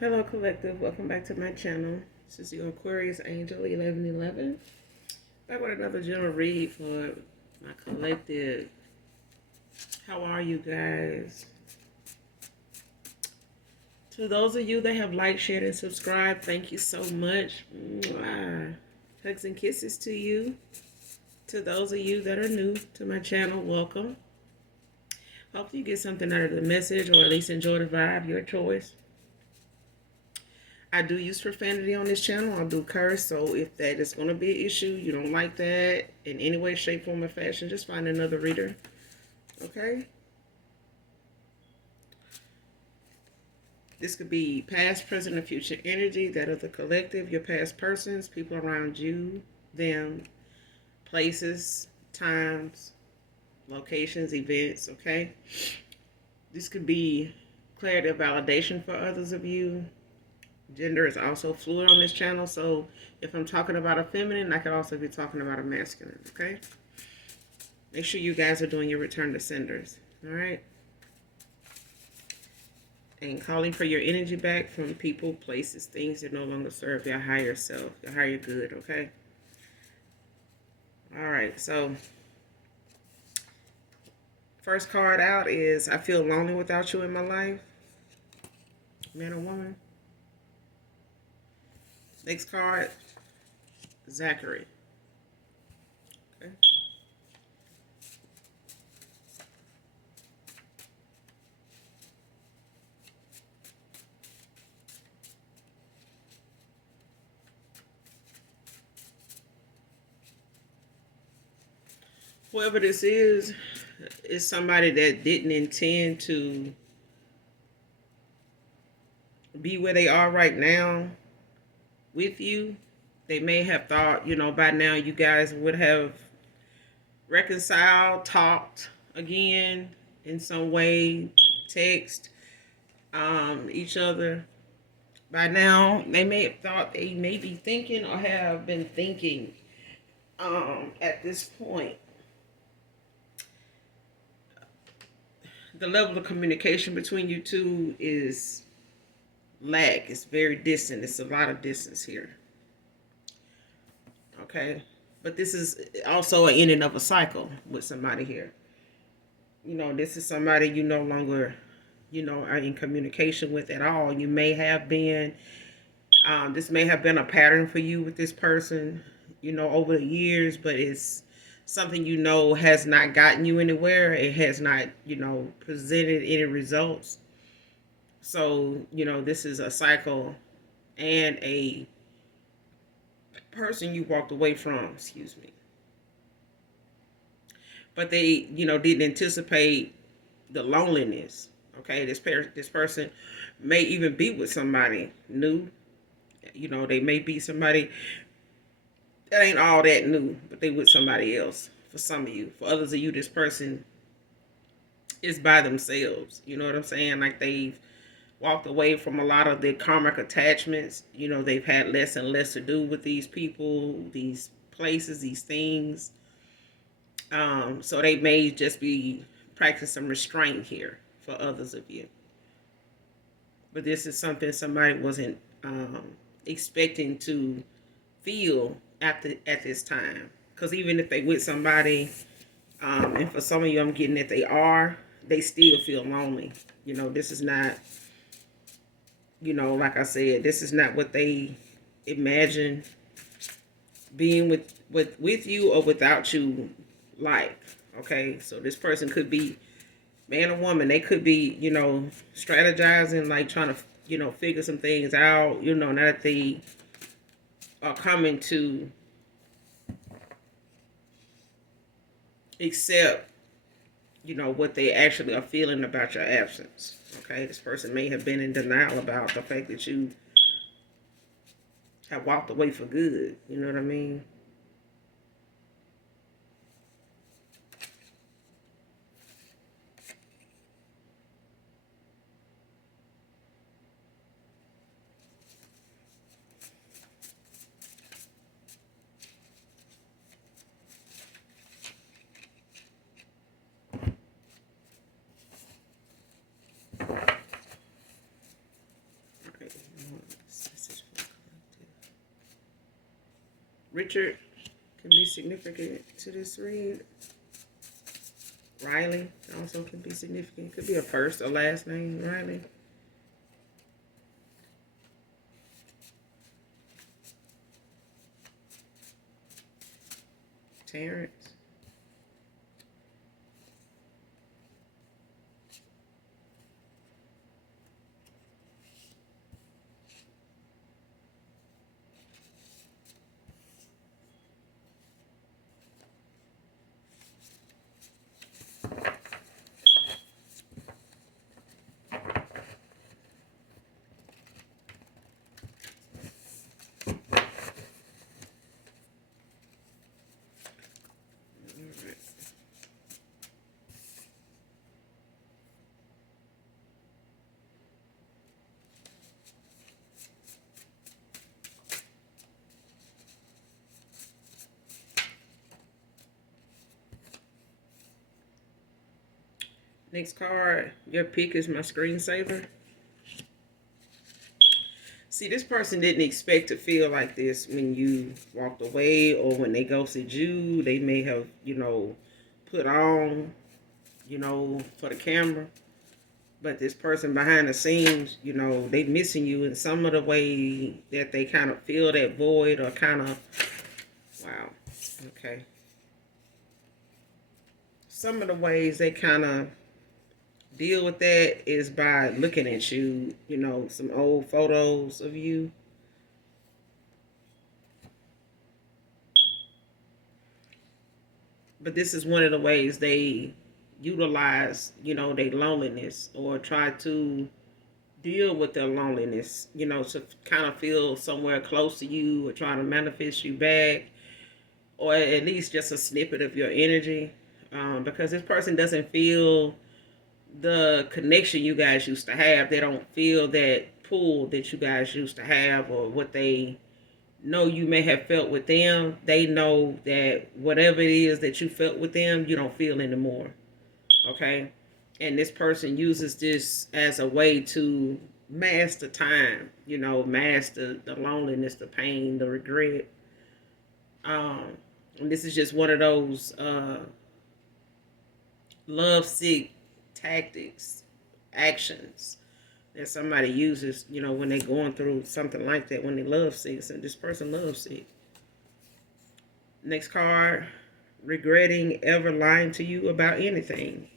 Hello, collective. Welcome back to my channel. This is your Aquarius Angel 1111. Back with another general read for my collective. How are you guys? To those of you that have liked, shared, and subscribed, thank you so much. Mwah. Hugs and kisses to you. To those of you that are new to my channel, welcome. Hopefully you get something out of the message or at least enjoy the vibe, your choice. I do use profanity on this channel. I do curse, so if that is going to be an issue, you don't like that in any way, shape, form, or fashion, just find another reader. Okay? This could be past, present, or future energy, that of the collective, your past persons, people around you, them, places, times, locations, events, okay? This could be clarity of validation for others of you. Gender is also fluid on this channel, so if I'm talking about a feminine, I could also be talking about a masculine, okay? Make sure you guys are doing your return to senders, all right? And calling for your energy back from people, places, things that no longer serve your higher self, your higher good, okay? All right, so first card out is I feel lonely without you in my life. Man or woman. Next card, Zachary. Okay. Whoever this is somebody that didn't intend to be where they are right now with you. They may have thought, by now you guys would have reconciled, talked again in some way, text each other. By now, they may have thought they may be thinking or have been thinking at this point. The level of communication between you two is lack. It's very distant. It's a lot of distance here. Okay. But this is also an ending of a cycle with somebody here. This is somebody you no longer, are in communication with at all. You may have been, this may have been a pattern for you with this person, over the years, but it's something has not gotten you anywhere. It has not, presented any results. So, this is a cycle and a person you walked away from, excuse me. But they, didn't anticipate the loneliness. Okay, this person may even be with somebody new. They may be somebody that ain't all that new, but they with somebody else. For some of you, for others of you, this person is by themselves. You know what I'm saying? Like they've walked away from a lot of their karmic attachments. They've had less and less to do with these people, these places, these things. So they may just be practicing restraint here for others of you. But this is something somebody wasn't expecting to feel at this time. Because even if they with somebody, and for some of you I'm getting that they still feel lonely. This is not, like I said, this is not what they imagine being with you or without you like. Okay, so this person could be man or woman. They could be, strategizing, like trying to, figure some things out, now that they are coming to accept, what they actually are feeling about your absence. Okay, this person may have been in denial about the fact that you have walked away for good. You know what I mean? Richard can be significant to this read. Riley also can be significant. Could be a first or last name, Riley. Terrence. Next card, your pick is my screensaver. See, this person didn't expect to feel like this when you walked away or when they ghosted you. They may have, put on, for the camera. But this person behind the scenes, they missing you in some of the way that they kind of feel that void or kind of, wow, okay. Some of the ways they kind of deal with that is by looking at you, some old photos of you. But this is one of the ways they utilize, their loneliness or try to deal with their loneliness, to kind of feel somewhere close to you or try to manifest you back or at least just a snippet of your energy. Because this person doesn't feel the connection you guys used to have. They don't feel that pull that you guys used to have or what they know you may have felt with them. They know that whatever it is that you felt with them, you don't feel anymore. Okay? And this person uses this as a way to mask the time, mask the loneliness, the pain, the regret. And this is just one of those love sick tactics, actions that somebody uses, when they're going through something like that, when they love sick. So this person loves sick. Next card, regretting ever lying to you about anything.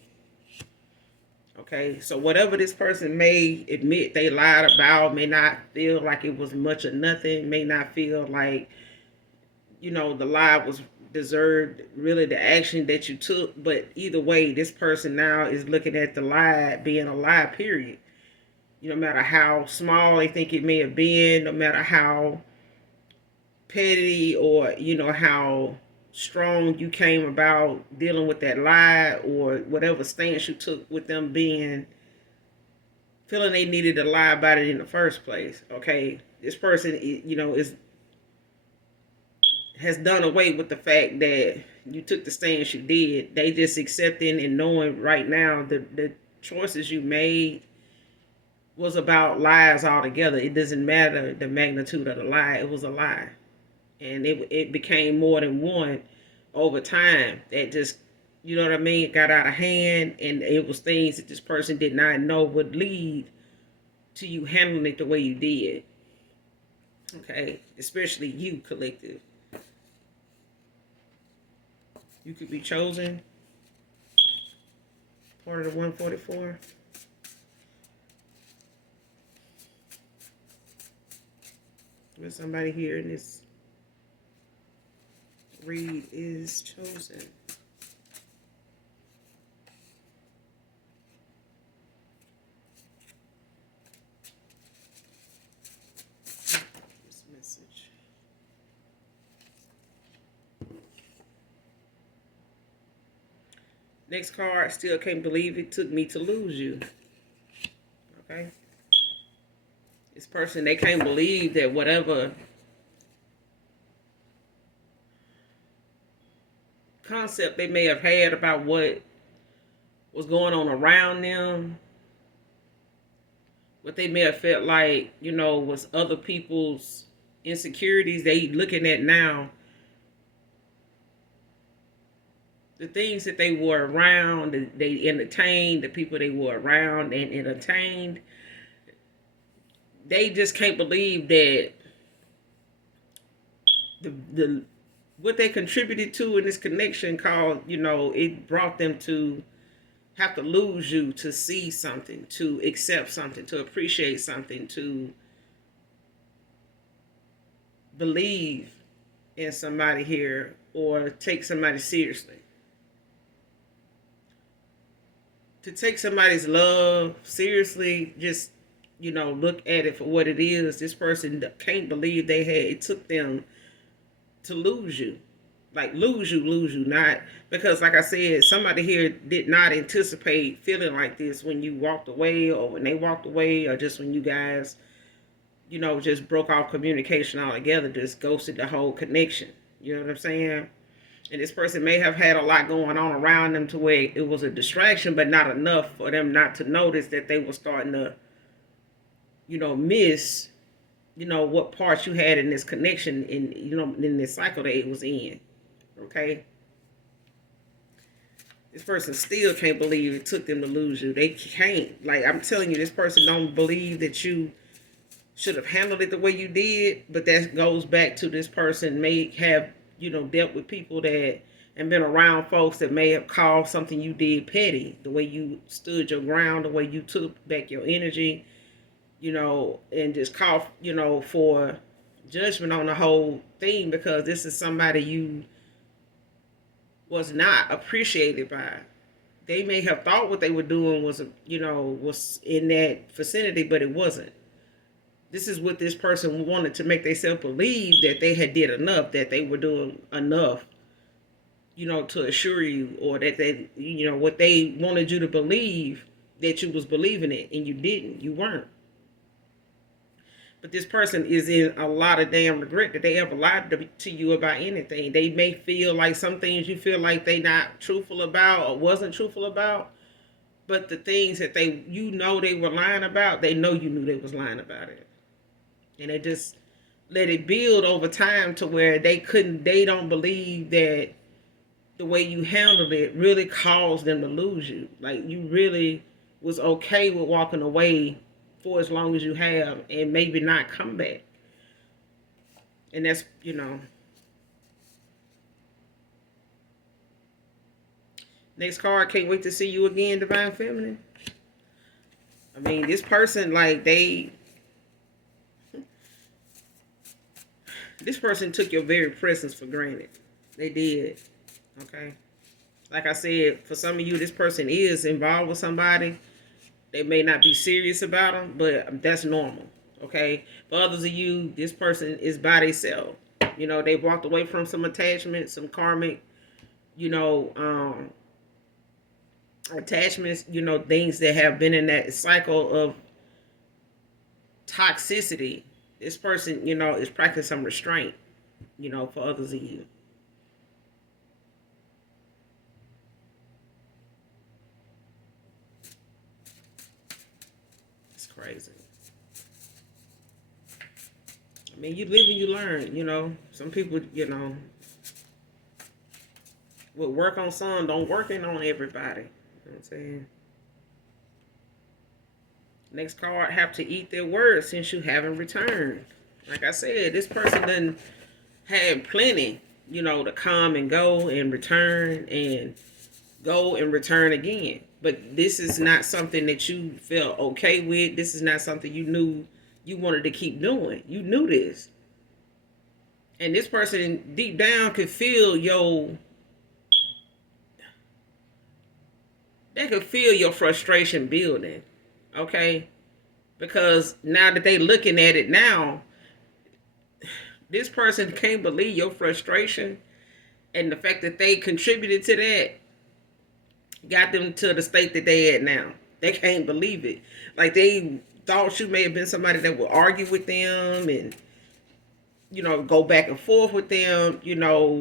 Okay, so whatever this person may admit they lied about, may not feel like it was much or nothing, may not feel like, the lie was deserved really the action that you took. But either way, this person now is looking at the lie being a lie, period. No matter how small they think it may have been, no matter how petty or, how strong you came about dealing with that lie or whatever stance you took with them being, feeling they needed to lie about it in the first place. Okay, this person, has done away with the fact that you took the stance you did. They just accepting and knowing right now the choices you made was about lies altogether. It doesn't matter the magnitude of the lie. It was a lie. And it became more than one over time. That just, what I mean, got out of hand. And it was things that this person did not know would lead to you handling it the way you did. Okay? Especially you, collective. You could be chosen. Part of the 144. There's somebody here in this read is chosen. This message. Next card, still can't believe it took me to lose you. Okay. This person, they can't believe that whatever concept they may have had about what was going on around them, what they may have felt like, was other people's insecurities, they looking at now the things that they were around, they entertained, the people they were around and entertained, they just can't believe that the what they contributed to in this connection called, it brought them to have to lose you to see something, to accept something, to appreciate something, to believe in somebody here or take somebody seriously. To take somebody's love seriously, just, look at it for what it is. This person can't believe it took them to lose you. Like lose you. Not because, like I said, somebody here did not anticipate feeling like this when you walked away or when they walked away or just when you guys, just broke off communication altogether, just ghosted the whole connection. You know what I'm saying? And this person may have had a lot going on around them to where it was a distraction, but not enough for them not to notice that they were starting to, miss, what parts you had in this connection in this cycle that it was in. Okay? This person still can't believe it took them to lose you. They can't. Like, I'm telling you, this person don't believe that you should have handled it the way you did, but that goes back to this person may have, dealt with people that and been around folks that may have called something you did petty, the way you stood your ground, the way you took back your energy, and just call, for judgment on the whole thing because this is somebody you was not appreciated by. They may have thought what they were doing was, was in that vicinity, but it wasn't. This is what this person wanted to make themselves believe that they had did enough, that they were doing enough, to assure you, or that they, what they wanted you to believe that you was believing it, and you didn't. You weren't. But this person is in a lot of damn regret that they ever lied to you about anything. They may feel like some things you feel like they not truthful about or wasn't truthful about. But the things that they were lying about, they know you knew they was lying about it. And they just let it build over time to where they don't believe that the way you handled it really caused them to lose you. Like, you really was okay with walking away for as long as you have and maybe not come back. And that's, next card, can't wait to see you again, Divine Feminine. I mean, this person, like, this person took your very presence for granted. They did. Okay? Like I said, for some of you, this person is involved with somebody. They may not be serious about them, but that's normal. Okay? For others of you, this person is by themselves. They walked away from some attachment, some karmic, attachments, things that have been in that cycle of toxicity. This person, is practicing some restraint, for others of you. It's crazy. I mean, you live and you learn, Some people, will work on some, don't work in on everybody. You know what I'm saying? Next card, have to eat their words since you haven't returned. Like I said, this person done had plenty, to come and go and return and go and return again. But this is not something that you felt okay with. This is not something you knew you wanted to keep doing. You knew this. And this person deep down could feel they could feel your frustration building. Okay? Because now that they looking at it now, this person can't believe your frustration, and the fact that they contributed to that got them to the state that they at now. They can't believe it. Like, they thought you may have been somebody that would argue with them and, go back and forth with them,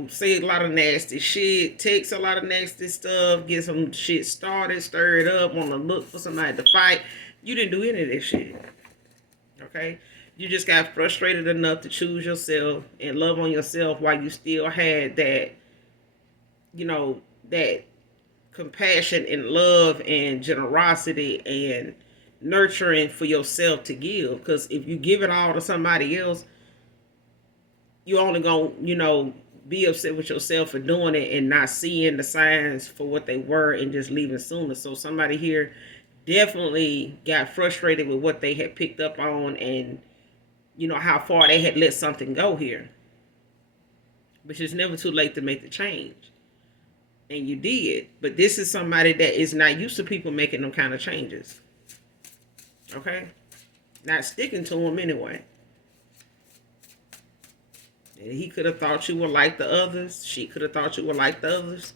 say a lot of nasty shit, text a lot of nasty stuff, get some shit started, stir it up, want to look for somebody to fight. You didn't do any of this shit. Okay? You just got frustrated enough to choose yourself and love on yourself while you still had that, that compassion and love and generosity and nurturing for yourself to give. Because if you give it all to somebody else, you only gonna, be upset with yourself for doing it and not seeing the signs for what they were and just leaving sooner. So somebody here definitely got frustrated with what they had picked up on, and how far they had let something go here. But it's never too late to make the change. And you did. But this is somebody that is not used to people making them kind of changes. Okay? Not sticking to them anyway. And he could have thought you were like the others. She could have thought you were like the others.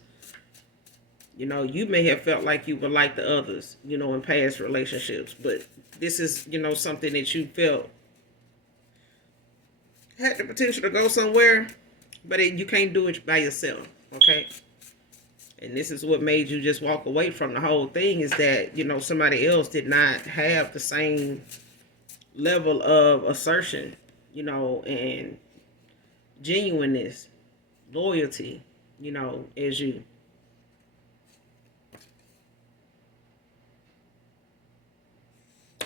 You may have felt like you were like the others, in past relationships. But this is, something that you felt had the potential to go somewhere, but you can't do it by yourself, okay? And this is what made you just walk away from the whole thing, is that, somebody else did not have the same level of assertion, and genuineness, loyalty, as you.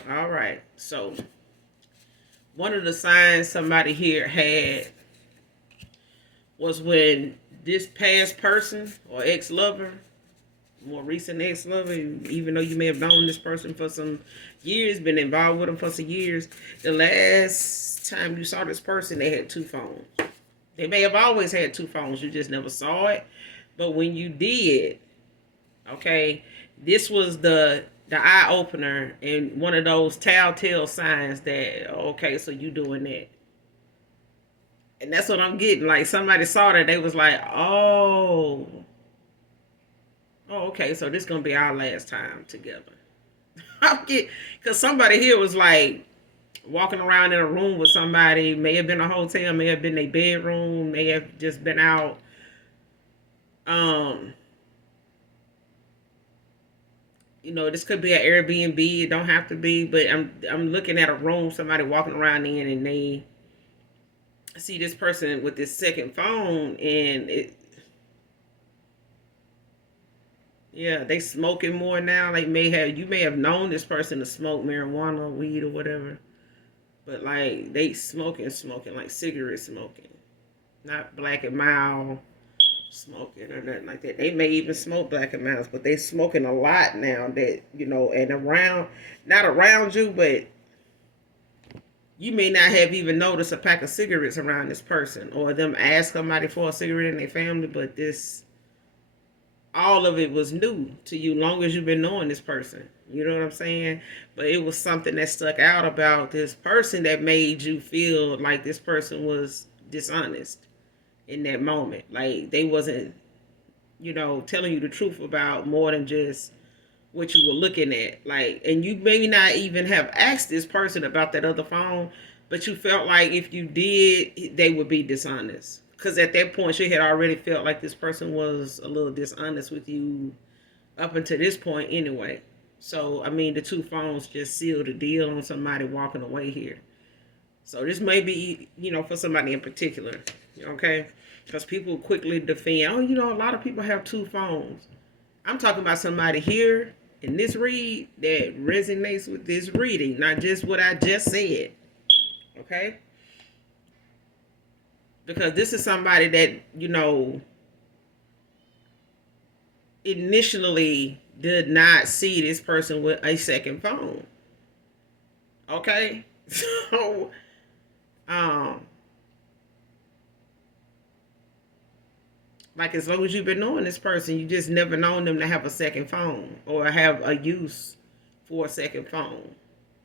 All right, so one of the signs somebody here had was when this past person or ex-lover, more recent ex-lover, even though you may have known this person for some years, been involved with them for some years, the last time you saw this person, they had two phones. They may have always had two phones, you just never saw it. But when you did, okay, this was the eye-opener and one of those telltale signs that, okay, so you doing that. And that's what I'm getting. Like, somebody saw that, they was like, oh, okay, so this gonna be our last time together. I'm getting, because somebody here was like walking around in a room with somebody, may have been a hotel, may have been a bedroom, may have just been out. This could be an Airbnb. It don't have to be, but I'm looking at a room, somebody walking around in, and they see this person with this second phone, and they smoking more now. Like, you may have known this person to smoke marijuana, weed, or whatever, but like they smoking like cigarette smoking, not Black and Mild smoking or nothing like that. They may even smoke Black and Milds, but they smoking a lot now that, and around, not around you, but you may not have even noticed a pack of cigarettes around this person, or them ask somebody for a cigarette in their family, but all of it was new to you long as you've been knowing this person. You know what I'm saying? But it was something that stuck out about this person that made you feel like this person was dishonest in that moment. Like, they wasn't, telling you the truth about more than just what you were looking at. Like, and you may not even have asked this person about that other phone, but you felt like if you did, they would be dishonest. Because at that point, you had already felt like this person was a little dishonest with you up until this point anyway. So, I mean, the two phones just sealed the deal on somebody walking away here. So this may be, for somebody in particular, okay? Because people quickly defend, a lot of people have two phones. I'm talking about somebody here in this read that resonates with this reading, not just what I just said, okay? Because this is somebody that, initially did not see this person with a second phone, okay? So, like, as long as you've been knowing this person, you just never known them to have a second phone or have a use for a second phone.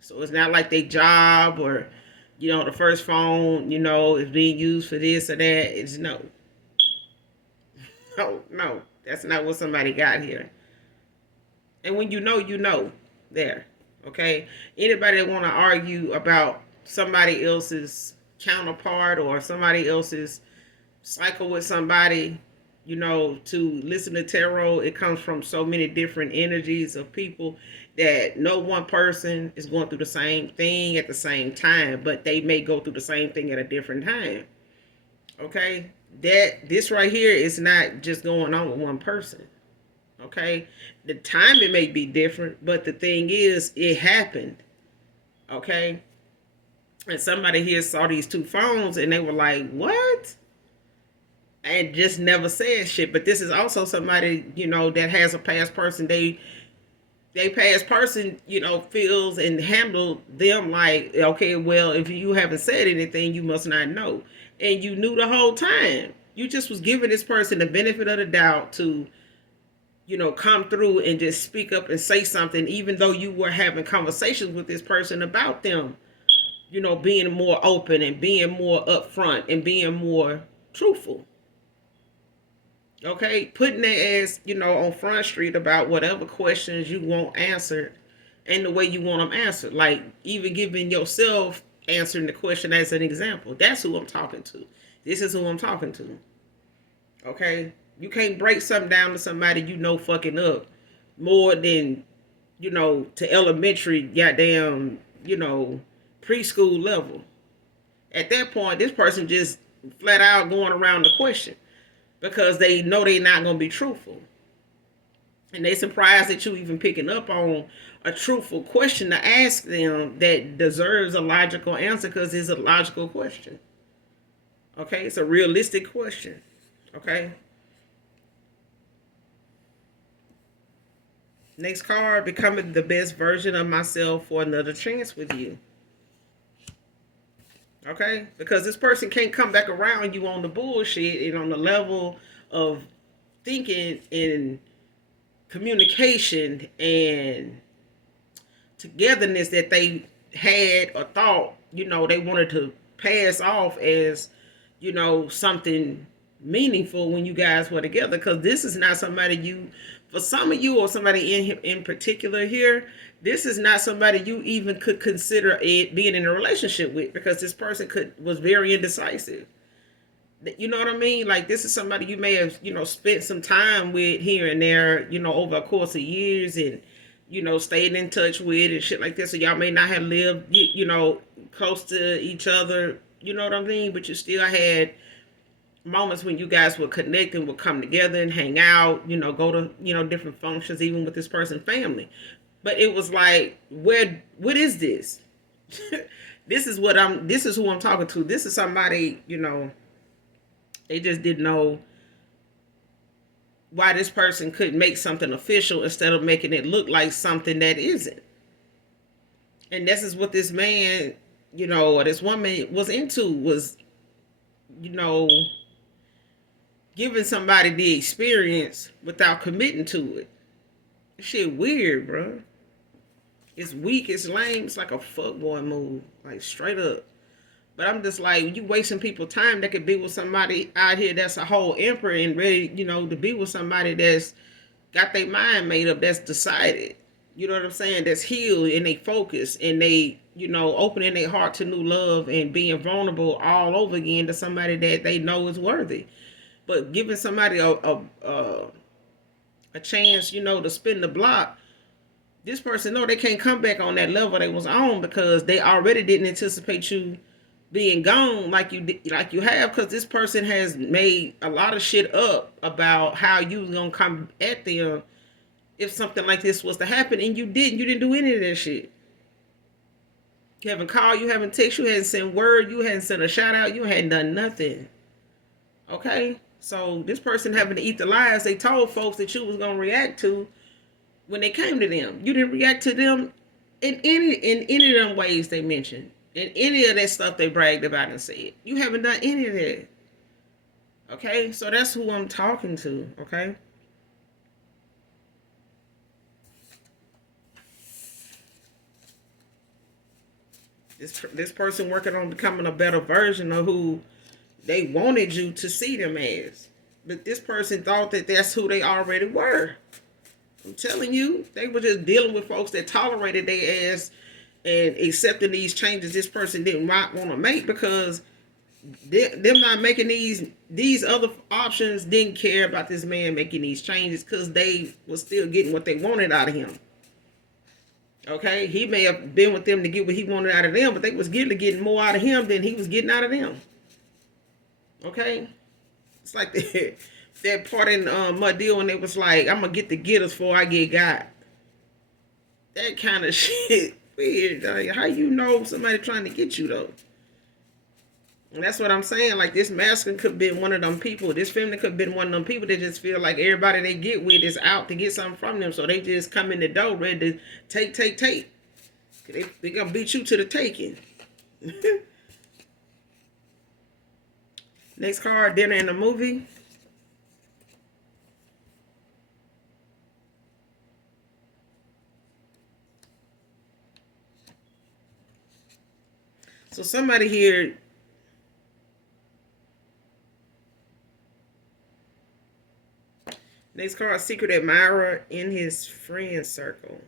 So it's not like they job or, the first phone, is being used for this or that. It's no. No. That's not what somebody got here. And when you know there. Okay? Anybody that want to argue about somebody else's counterpart or somebody else's cycle with somebody, to listen to tarot, it comes from so many different energies of people that no one person is going through the same thing at the same time, but they may go through the same thing at a different time. Okay? This right here is not just going on with one person. Okay, the timing may be different, but the thing is, it happened. Okay, and somebody here saw these two phones and they were like, "What?" and just never said shit. But this is also somebody, that has a past person. They past person, feels and handle them like, okay, well, if you haven't said anything, you must not know. And you knew the whole time. You just was giving this person the benefit of the doubt to, come through and just speak up and say something, even though you were having conversations with this person about them, being more open and being more upfront and being more truthful. Okay, putting their ass, on Front Street about whatever questions you want answered and the way you want them answered. Like even giving yourself answering the question as an example. That's who I'm talking to. This is who I'm talking to. Okay, you can't break something down to somebody fucking up more than to elementary goddamn preschool level. At that point, this person just flat out going around the question because they know they're not going to be truthful. And they surprised that you even picking up on a truthful question to ask them that deserves a logical answer because it's a logical question. Okay, it's a realistic question. Okay. Next card, becoming the best version of myself for another chance with you. Okay, because this person can't come back around you on the bullshit and on the level of thinking and communication and togetherness that they had or thought, they wanted to pass off as, something meaningful when you guys were together. Because this is not somebody for some of you or somebody in particular here, this is not somebody you even could consider it being in a relationship with, because this person was very indecisive. You know what I mean? Like, this is somebody you may have, spent some time with here and there, over a course of years, and, stayed in touch with and shit like this. So y'all may not have lived, close to each other, you know what I mean? But you still had moments when you guys would connect and would come together and hang out, go to, different functions, even with this person's family. But it was like, what is this? This is who I'm talking to. This is somebody, they just didn't know why this person could make something official instead of making it look like something that isn't. And this is what this man, or this woman was into, was, giving somebody the experience without committing to it. Shit weird, bro. It's weak, it's lame, it's like a fuckboy move. Like, straight up. But I'm just like, you wasting people's time that could be with somebody out here that's a whole emperor and ready, to be with somebody that's got their mind made up, that's decided. You know what I'm saying? That's healed and they focus and they, opening their heart to new love and being vulnerable all over again to somebody that they know is worthy. But giving somebody a chance, to spin the block, this person know they can't come back on that level they was on because they already didn't anticipate you being gone like you have, because this person has made a lot of shit up about how you was gonna come at them if something like this was to happen, and you didn't do any of that shit. You haven't called, you haven't texted, you hadn't sent word, you hadn't sent a shout out, you hadn't done nothing. Okay, so this person having to eat the lies they told folks that you was gonna react to when they came to them. You didn't react to them in any of them ways they mentioned, in any of that stuff they bragged about and said. You haven't done any of that. Okay, so that's who I'm talking to. Okay. This person working on becoming a better version of who they wanted you to see them as. But this person thought that that's who they already were. I'm telling you, they were just dealing with folks that tolerated their ass and accepting these changes this person didn't want to make, because them not making these other options didn't care about this man making these changes because they was still getting what they wanted out of him. Okay, he may have been with them to get what he wanted out of them, but they was getting more out of him than he was getting out of them. Okay, it's like that part in my deal when it was like, I'm gonna get the getters before I get got. That kind of shit weird. Like, how you know somebody trying to get you though? And that's what I'm saying. Like, this masculine could have been one of them people. This feminine could have been one of them people that just feel like everybody they get with is out to get something from them. So they just come in the door ready to take. They gonna beat you to the taking. Next card, dinner and a movie. So somebody here, next card, secret admirer in his friend circle.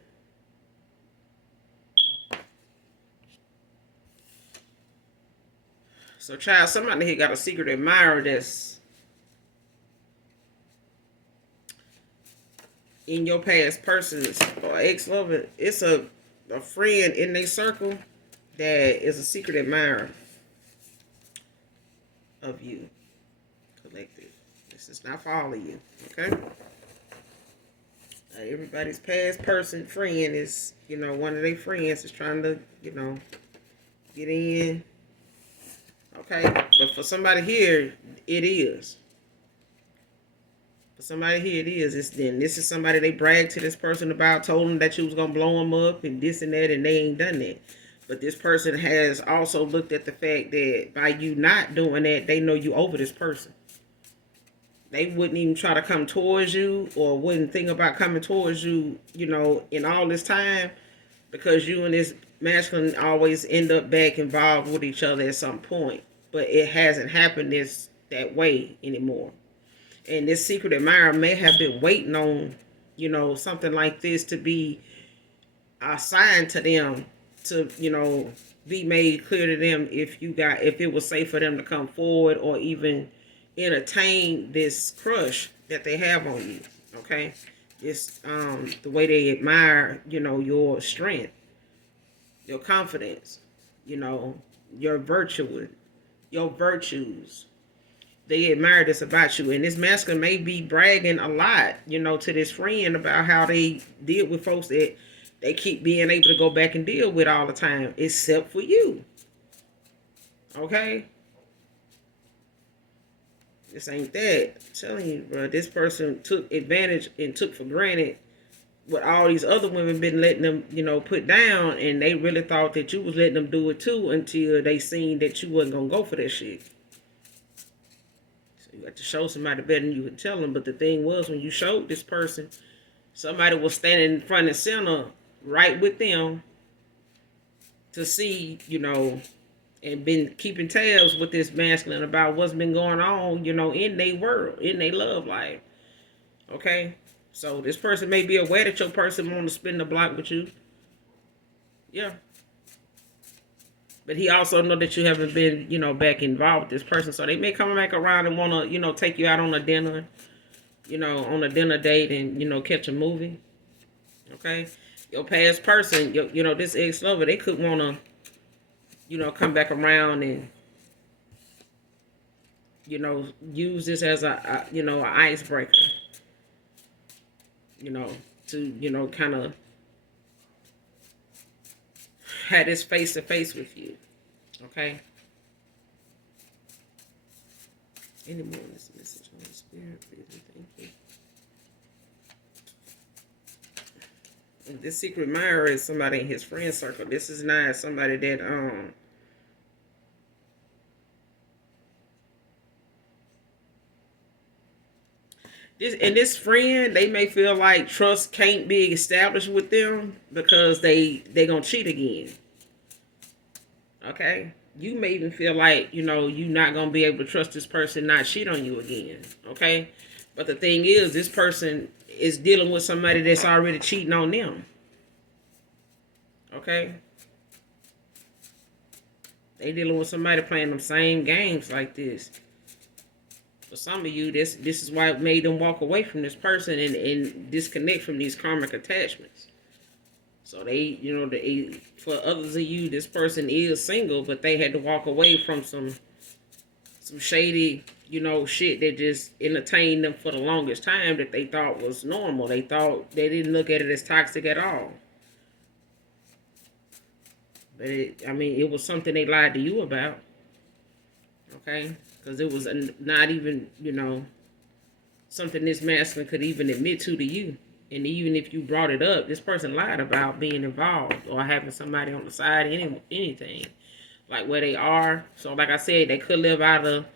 So child, somebody here got a secret admirer that's in your past person's or ex-lover. It's a friend in their circle that is a secret admirer of you. Collective. This is not for all of you. Okay? Everybody's past person friend is, one of their friends is trying to, get in. Okay? But for somebody here, it is. For somebody here, it is. This is somebody they bragged to this person about, told them that you was going to blow them up and this and that, and they ain't done that. But this person has also looked at the fact that by you not doing that, they know you over this person. They wouldn't even try to come towards you or wouldn't think about coming towards you, in all this time, because you and this masculine always end up back involved with each other at some point. But it hasn't happened that way anymore. And this secret admirer may have been waiting on, something like this to be assigned to them to, be made clear to them if it was safe for them to come forward or even entertain this crush that they have on you. Okay? It's the way they admire, your strength, your confidence, your virtues. They admire this about you. And this masculine may be bragging a lot, to this friend about how they deal with folks that they keep being able to go back and deal with all the time, except for you. Okay? This ain't that. I'm telling you, bro. This person took advantage and took for granted what all these other women been letting them, put down, and they really thought that you was letting them do it too until they seen that you wasn't gonna go for that shit. So you got to show somebody better than you could tell them. But the thing was, when you showed this person, somebody was standing in front and center right with them to see, and been keeping tabs with this masculine about what's been going on, in their world, in their love life. Okay? So this person may be aware that your person want to spin the block with you. Yeah. But he also know that you haven't been, back involved with this person. So they may come back around and want to, take you out on a dinner, on a dinner date and, catch a movie. Okay? Your past person, this ex-lover, they could want to, come back around and, use this as an icebreaker, to, kind of have this face-to-face with you, okay? Any more in this message on the spirit, please, thank you. And this secret admirer is somebody in his friend circle. This is not somebody that, this friend, they may feel like trust can't be established with them because they gonna cheat again. Okay? You may even feel like, you're not gonna be able to trust this person not cheat on you again. Okay? But the thing is, this person is dealing with somebody that's already cheating on them. Okay? They dealing with somebody playing them same games like this. For some of you, this is why it made them walk away from this person and disconnect from these karmic attachments. So they, for others of you, this person is single, but they had to walk away from some some shady, shit that just entertained them for the longest time that they thought was normal. They thought they didn't look at it as toxic at all. But it was something they lied to you about. Okay? Because it was not even, something this masculine could even admit to you. And even if you brought it up, this person lied about being involved or having somebody on the side, anything. Like where they are. So like I said, they could live out of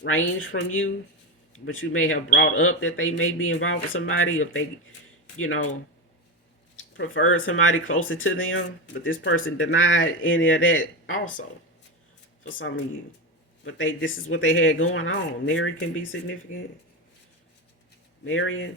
range from you, but you may have brought up that they may be involved with somebody if they, you know, prefer somebody closer to them. But this person denied any of that also for some of you. But this is what they had going on. Married can be significant. Marrying.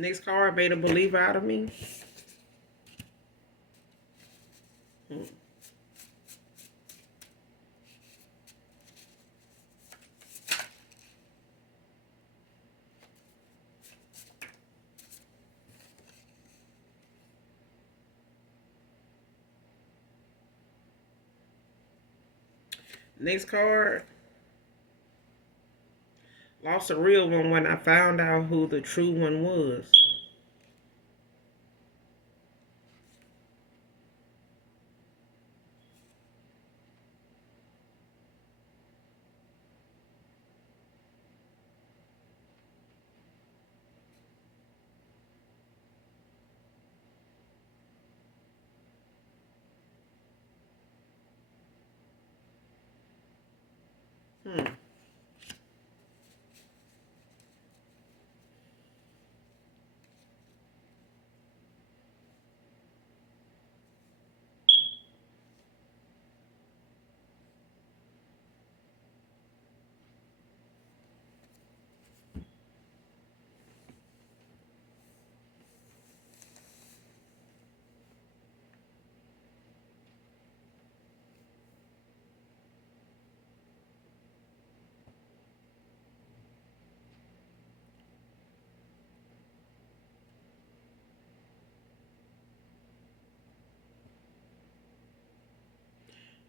Next card made a believer out of me. Next card. Lost a real one when I found out who the true one was.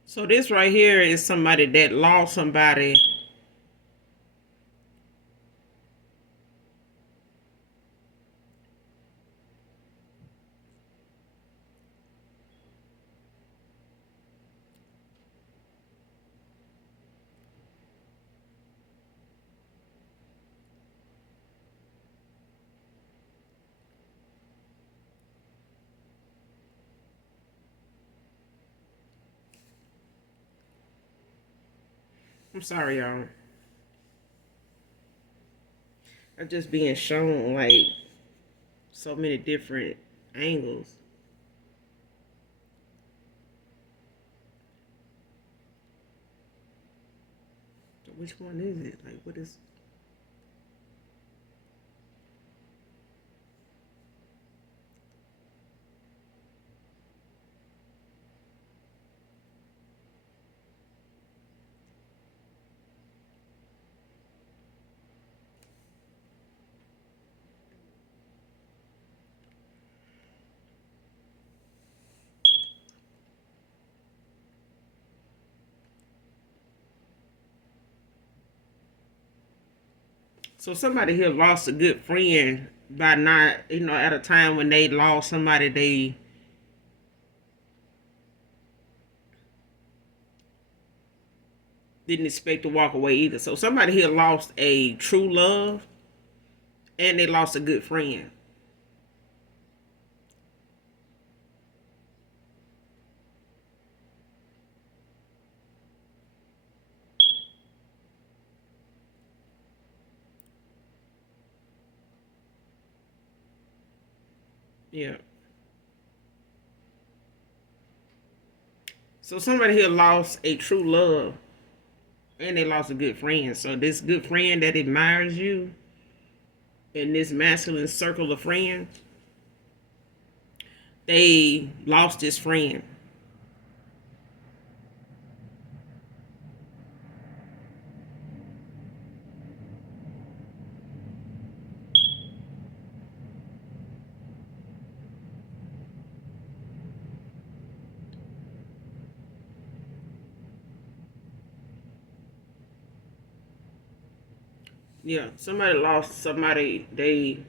So this right here is somebody that lost somebody. I'm sorry, y'all. I'm just being shown like so many different angles. So which one is it? Like, what is? So somebody here lost a good friend by not, at a time when they lost somebody they didn't expect to walk away either. So somebody here lost a true love and they lost a good friend. Yeah. So somebody here lost a true love and they lost a good friend. So this good friend that admires you in this masculine circle of friends, they lost this friend. Yeah, somebody lost somebody. They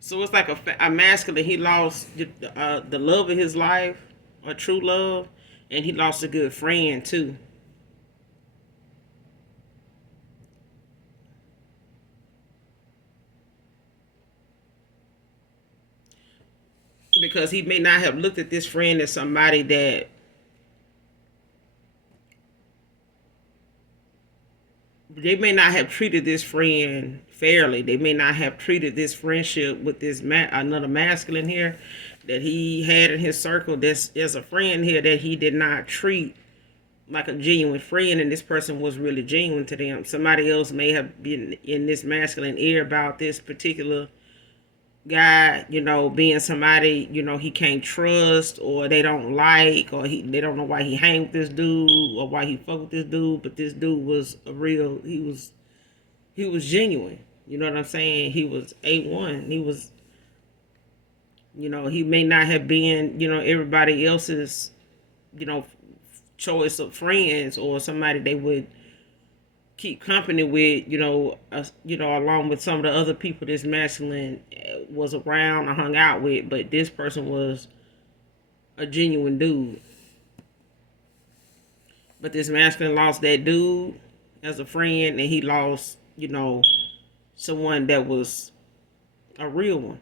so it's like a masculine. He lost the love of his life, a true love, and he lost a good friend too. Because he may not have looked at this friend as somebody that they may not have treated this friend fairly. They may not have treated this friendship with this another masculine here that he had in his circle. There's a friend here that he did not treat like a genuine friend, and this person was really genuine to them. Somebody else may have been in this masculine ear about this particular guy, being somebody, he can't trust or they don't like or they don't know why he hang with this dude or why he fuck with this dude, but this dude was a real he was genuine. You know what I'm saying? He was A1. He was, he may not have been, everybody else's, you know, choice of friends or somebody they would keep company with, along with some of the other people this masculine was around or hung out with, but this person was a genuine dude. But this masculine lost that dude as a friend, and he lost, someone that was a real one.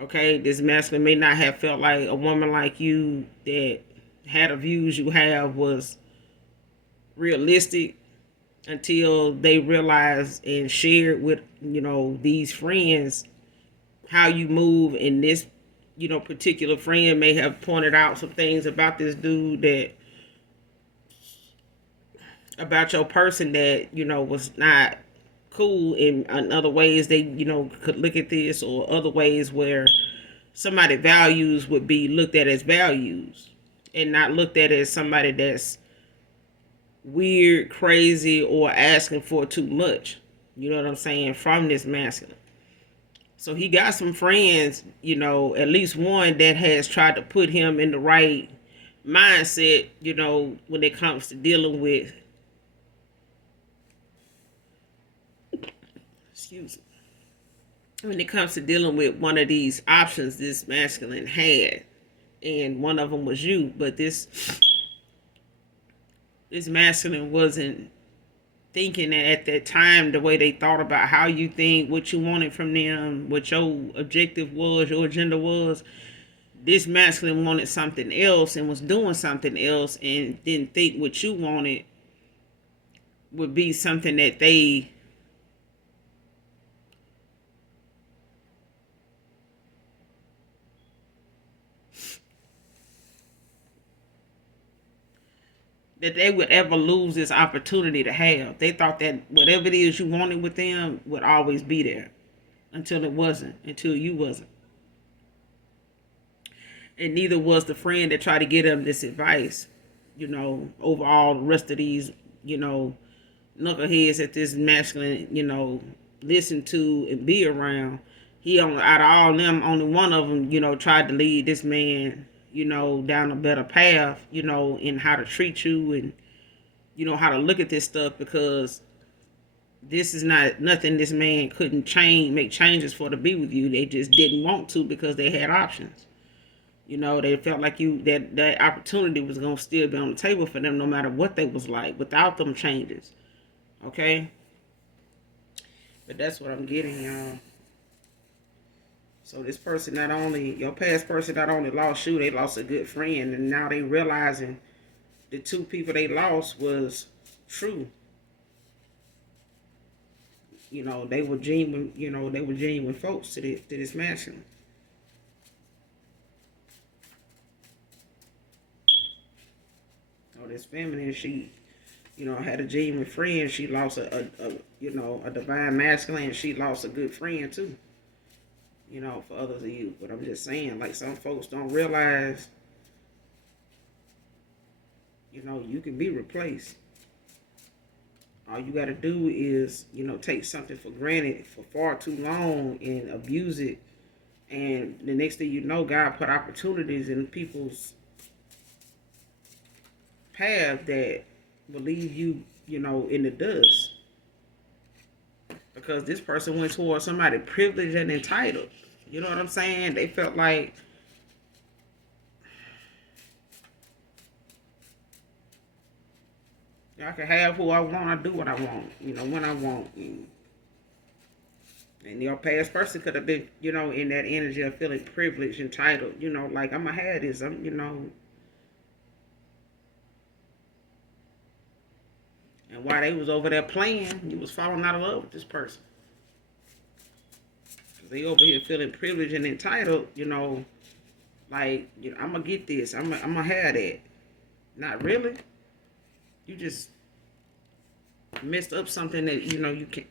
Okay, this masculine may not have felt like a woman like you that had the views you have was realistic until they realized and shared with these friends how you move. And this particular friend may have pointed out some things about this dude that about your person that was not cool. In other ways they could look at this, or other ways where somebody values would be looked at as values and not looked at as somebody that's weird, crazy, or asking for too much. You know what I'm saying? From this masculine. So he got some friends, at least one that has tried to put him in the right mindset, when it comes to dealing with, excuse me, when it comes to dealing with one of these options this masculine had. And one of them was you. But this masculine wasn't thinking at that time the way they thought about how you think, what you wanted from them, what your objective was, your agenda was. This masculine wanted something else and was doing something else and didn't think what you wanted would be something that they would ever lose this opportunity to have. They thought that whatever it is you wanted with them would always be there until it wasn't, until you wasn't. And neither was the friend that tried to get them this advice, over all the rest of these, knuckleheads that this masculine, listen to and be around. He only, out of all of them, only one of them, tried to lead this man, down a better path, in how to treat you and, how to look at this stuff, because this is not nothing this man couldn't make changes for to be with you. They just didn't want to because they had options. They felt like that opportunity was gonna still be on the table for them no matter what they was like without them changes. Okay? But that's what I'm getting, y'all. So this person not only, your past person not only lost you, they lost a good friend. And now they realizing the two people they lost was true. You know, they were genuine, they were genuine folks to this masculine. Oh, this feminine, she, had a genuine friend. She lost a divine masculine, and she lost a good friend too. For others of you. But I'm just saying, like, some folks don't realize, you can be replaced. All you got to do is, take something for granted for far too long and abuse it. And the next thing you know, God put opportunities in people's path that will leave you, in the dust. Because this person went towards somebody privileged and entitled. You know what I'm saying? They felt like, I can have who I want, I do what I want, when I want. And your past person could have been, in that energy of feeling privileged, entitled, like, I'm going to have this, And while they was over there playing, you was falling out of love with this person. Because they over here feeling privileged and entitled, like, I'm going to get this, I'm going to have that. Not really. You just messed up something that,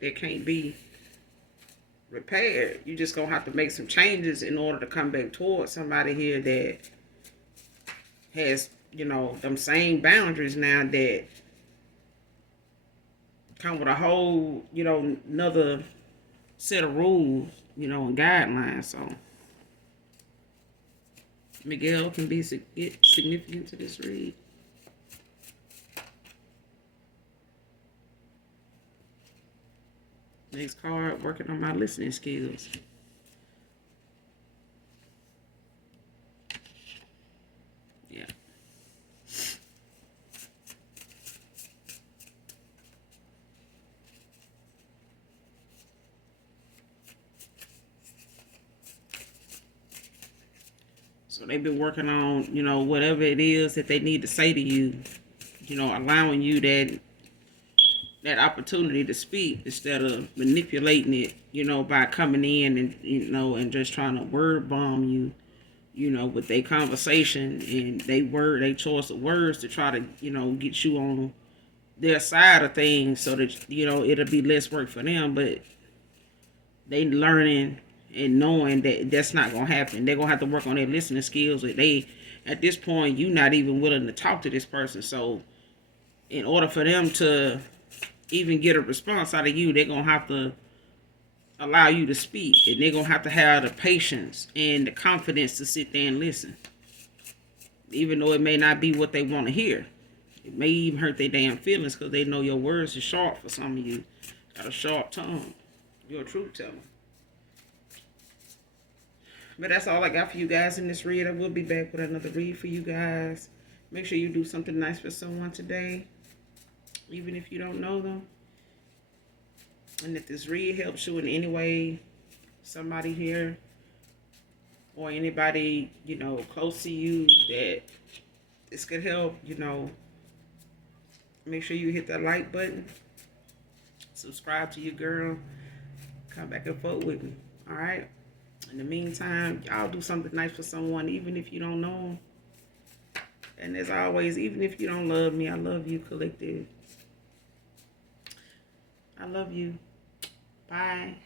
that can't be repaired. You just gonna have to make some changes in order to come back towards somebody here that has, them same boundaries now, that come with a whole, another set of rules, and guidelines. So Miguel can be significant to this read. Next card, working on my listening skills. Yeah. So they've been working on, whatever it is that they need to say to you, allowing you that opportunity to speak instead of manipulating it, by coming in and, and just trying to word bomb you, with their conversation and they choice of words to try to, get you on their side of things so that, it'll be less work for them. But they learning and knowing that that's not going to happen. They're going to have to work on their listening skills. At this point, you're not even willing to talk to this person. So in order for them to even get a response out of you, they're going to have to allow you to speak. And they're going to have the patience and the confidence to sit there and listen. Even though it may not be what they want to hear. It may even hurt their damn feelings because they know your words are sharp for some of you. Got a sharp tongue. You're a truth teller. But that's all I got for you guys in this read. I will be back with another read for you guys. Make sure you do something nice for someone today, even if you don't know them. And if this read helps you in any way, somebody here or anybody, close to you that this could help, make sure you hit that like button. Subscribe to your girl. Come back and vote with me. All right? In the meantime, y'all do something nice for someone, even if you don't know them. And as always, even if you don't love me, I love you, collective. I love you. Bye.